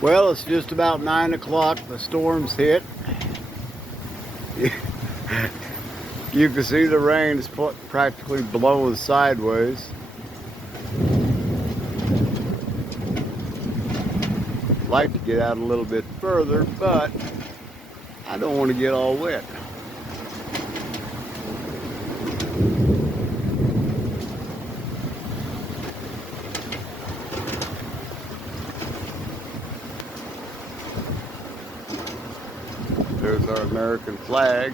Well, it's just about 9 o'clock. The storm's hit. You can see the rain is practically blowing sideways. I'd like to get out a little bit further, but I don't want to get all wet. There's our American flag,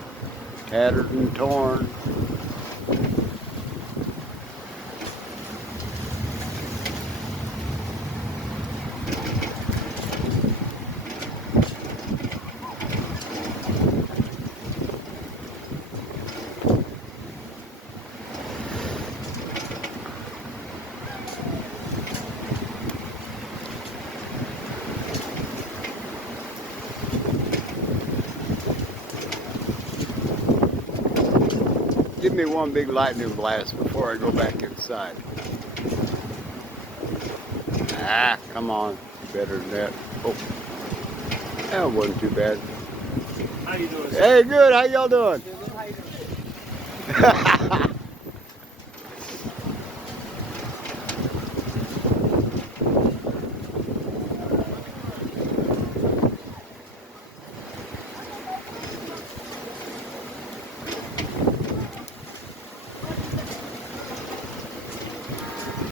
tattered and torn. Give me one big lightning blast before I go back inside. Ah, come on. Better than that. Oh, that wasn't too bad. How you doing, sir? Hey, good. How y'all doing? How you doing?